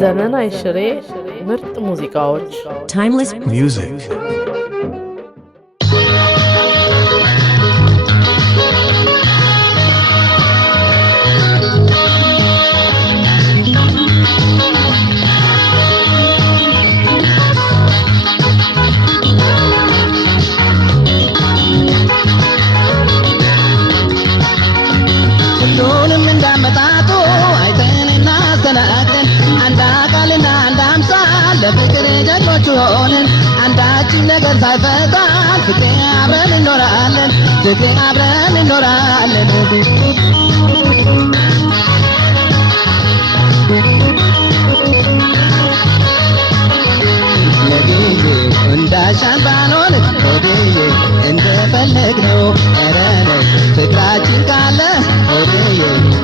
ዘመን አይሽሬ ምርጥ ሙዚቃዎች Timeless music. ለፍቅር ጀግኖች ሆነን አንዳችን ነገር ሳይፈታን ፍቅር አብረን እንኖራለን ፍቅር አብረን እንኖራለን ለጊዜው እንዳሻን ባንሆን ሆዴዬ እንደፈለግነው ኧረ ነው ፍቅራችን ካለ ሆዴዬ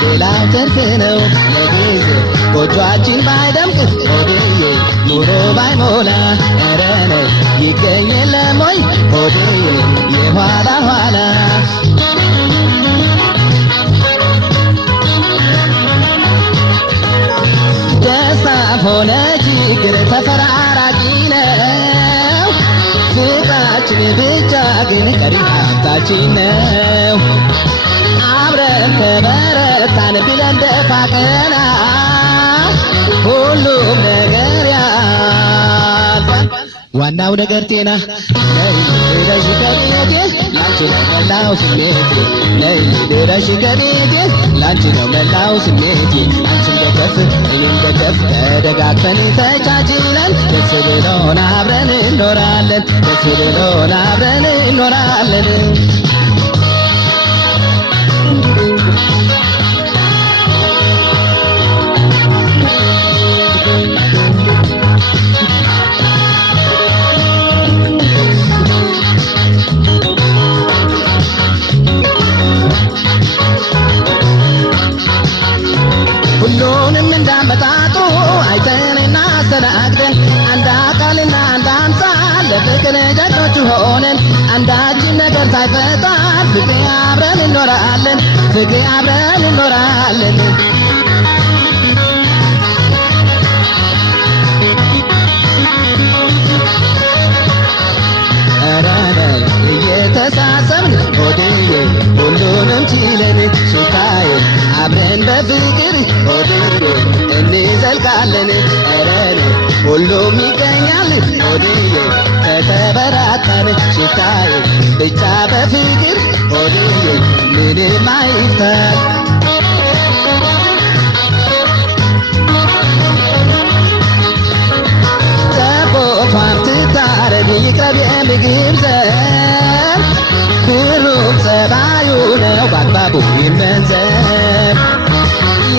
ሌላው ትርፍ ነው ለጊዜው ጎጆአችን ባይደምቅ ሆዴዬ ኑሮ ባይሞላ ኧረ ነው ይገኝ የለም ወይ ሆዴዬ የኋላ ኋላ ደስታ ሆነ ችግር ተፈራራቂ ነው ፍቅራችን ብቻ ግን ቀሪ ሀብታችን ነው አብረን ከበረታን ብለን ደፋ ቀና ሁሉም ነገር ያልፋል ዋናው ነገር ጤና ነይ ድረሽ ከቤቴ ላንቺ ነው መላው ስሜቴ ነይ ድረሽ ከቤቴ ላንቺ ነው መላው ስሜቴ አንቺን ደገፍ እኔም ደገፍ ተደጋግፈን ተቻችለን ደስ ብሎን አብረን እንኖራለን ደስ ብሎን አብረን እንኖራለን ሁሉንም እንዳመጣጡ አይተንና አስተናግደን አንድ አካልና አንድ አምሳል ለፍቅር ጀግኖች ሆነን አንዳችን ነገር ሳይፈታን ፍቅር አብረን እንኖራለን ፍቅር አብረን እንኖራለን ኧረ በል እየተሳሰብን ሆዴዬ ሁሉንም ችለን ሽታዬ አብረን በፍቅር ሆዴዬ እንዘልቃለን ኧረ ሁሉም ይገኛል ሆዴዬ ከተበራታን ሽታዬ ብቻ በፍቅር ሆዴዬ ምንም አይፍታል ተቆፋም ትታረግ ይቅረብ የምግብ ዘር ሁሉም ጸባዩ ነው በአግባቡ ይመንዘር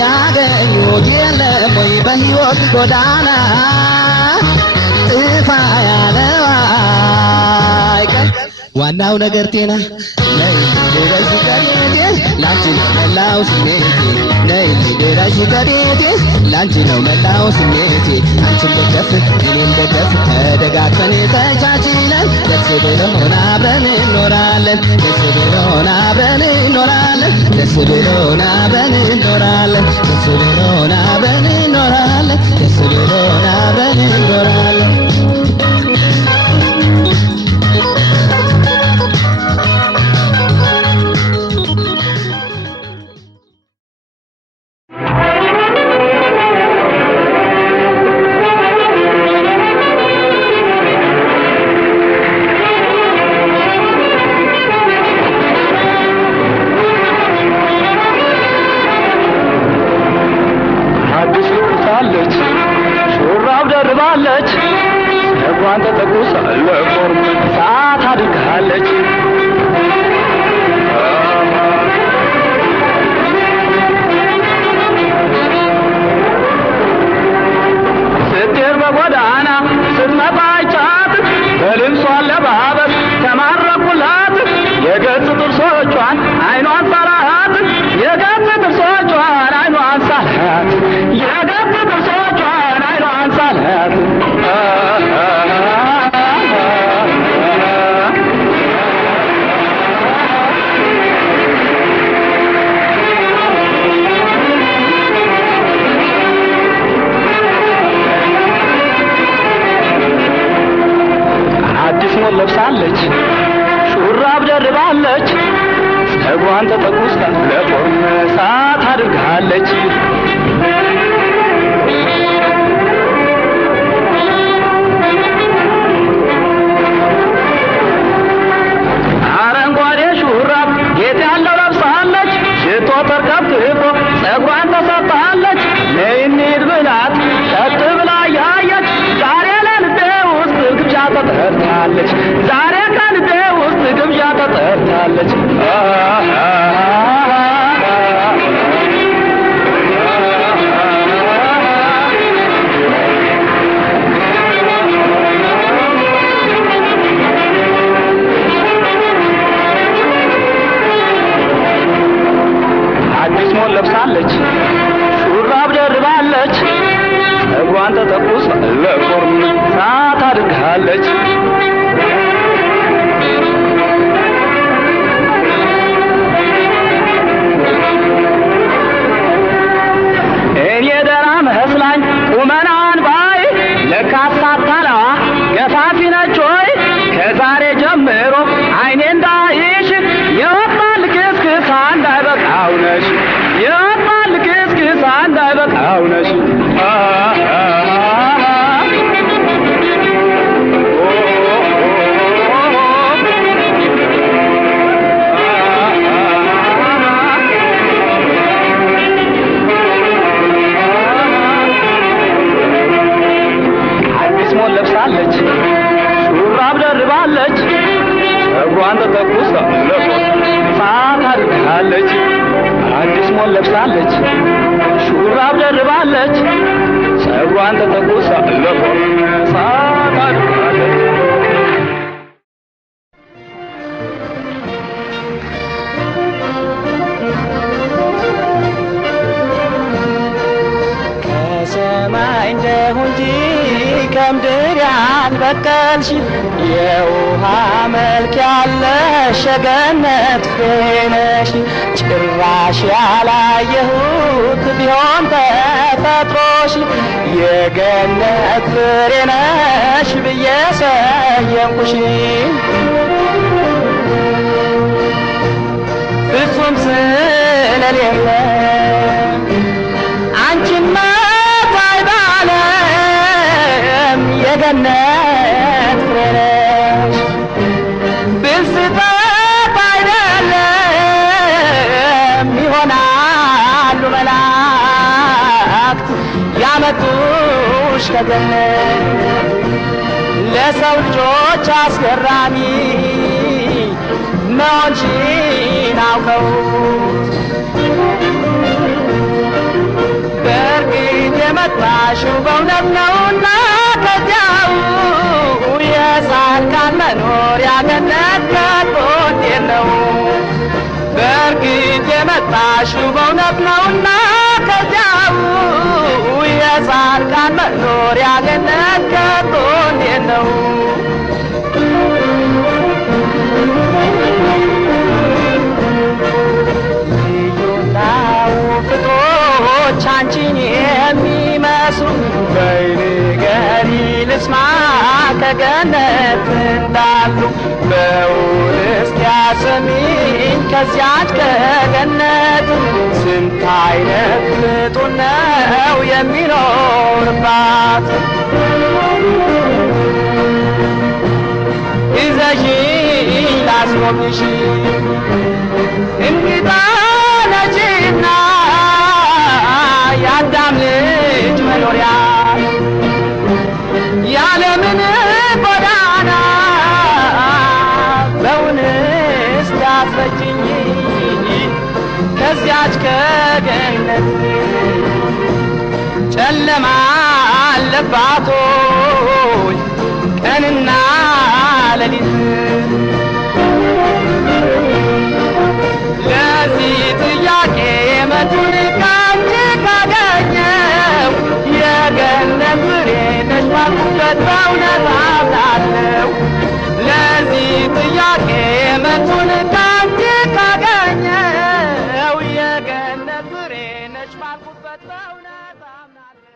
ያገኙት የለም ወይ በሕይወት ጎዳና ጥፋ ያለው አይቀር ዋናው ነገር ጤና ነይ ድረሽ ከቤቴ ላንቺ ነው መላው ስሜቴ ነይ ድረሽ ከቤቴ ላንቺ ነው መላው ስሜቴ አንቺን ደገፍ እኔም ደገፍ ተደጋግፈን ተቻችለን ደስ ብሎን አብረን እንኖራለን ደስ ብሎን አብረን እንኖራለን ደስ ብሎን አብረን እንኖራለን ደስ ብሎን አብረን እንኖራለን ደስ ብሎን አብረን እንኖራለን ሞል ለብሳለች ሹራብ ደርባለች ፀጉሯን ተተኩሳ ለቆም ሰዓት አድርጋለች አረንጓዴ ሹራብ ጌጥ ያለው ለብሳለች ሽቶ ተርከፍክፎ ፀጉሯን ተሰጥታለች ነይ እንሂድ ብላት ቀጥ ብላ ያየች ዛሬ ለልቤ ውስጥ ግብዣ ተጠርታለች ዛሬ ከልቤ ውስጥ ግብዣ ተጠርታለች አዲስ ሞል ለብሳለች ሹራብ ደርባለች ፀጉሯን ተተኩሳ ለቆም ሰዓት አድርጋለች እኔ ደህና መስላኝ ቁመናዋን ባይ ለካስ አታላዋ ገፋፊ ነች ሆይ ከዛሬ ጀምሮ አይኔ እንዳይሽ ይወጣል ክስክሳ እንዳይበቃው ነሽ ይወጣል ክስክሳ እንዳይበቃው ነሽ ለብሳለች ሹራብ ደርባለች ፀጉሯን ተተኩሳ ለቆም ሰዓት አድርጋለች አዲስ ሞል ለብሳለች ሹራብ ደርባለች ፀጉሯን ተተኩሳ ለቆም ሰዓት አድርጋለች ከሰማይ እንደሁ እንጂ ከምድር ያልበቀልሽ የውሃ መልክ ያለሽ የገነት ፍሬ ነሽ ጭራሽ ያላየሁት ቢሆን ተፈጥሮሽ የገነት ፍሬ ነሽ ብዬ ሰየምኩሽ ፍጹም ስለሌለ አንቺማ የገነት ፍሬ ነሽ ብልስጠት አይደለም ይሆናሉ መላእክት ያመጡሽ ከገነት ለሰው ልጆች አስገራሚ መሆንሽን አውቀው በእርግጥ የመጣሽው በእውነት ነውና ከዚያው የጻድቃን መኖሪያ ገነት ከቶ እንዴት ነው በእርግጥ የመጣሽው በእውነት ነውና ከዚያው የጻድቃን መኖሪያ ገነት ከቶ እንዴት ነው ልዩና ፍቅሮች አንቺን የሚመስሉ በይንገሪ ልስማ ከገነት እንዳሉ በውል እስኪያሰሚኝ ከዚያች ከገነት ስንት አይነት ፍጡር ነው የሚኖርባት ይዘሽኝ ላስጎብኝሽ እንግዳ ነሽና የአዳም ልጅ መኖሪያ ያለምን ጎዳና በውንስ ያስረጅኝ ከዚያች ከገነት ጨለማ አለባቶች ቀንና ሌሊት ለዚህ ጥያቄ መልሱን ካንቺ ካገኘው የገነት ፍሬ ነሽ ባልኩበት በእውነት አምናለሁ ለዚህ ጥያቄ መልሱን ካንቺ ካገኘው የገነት ፍሬ ነሽ ባልኩበት በእውነት አምናለሁ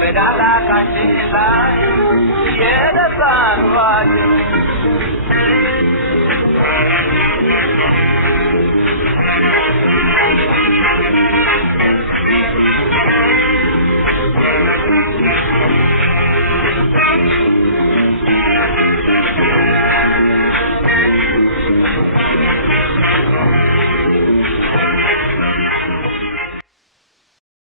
Medala kashila, yeda sanwaju.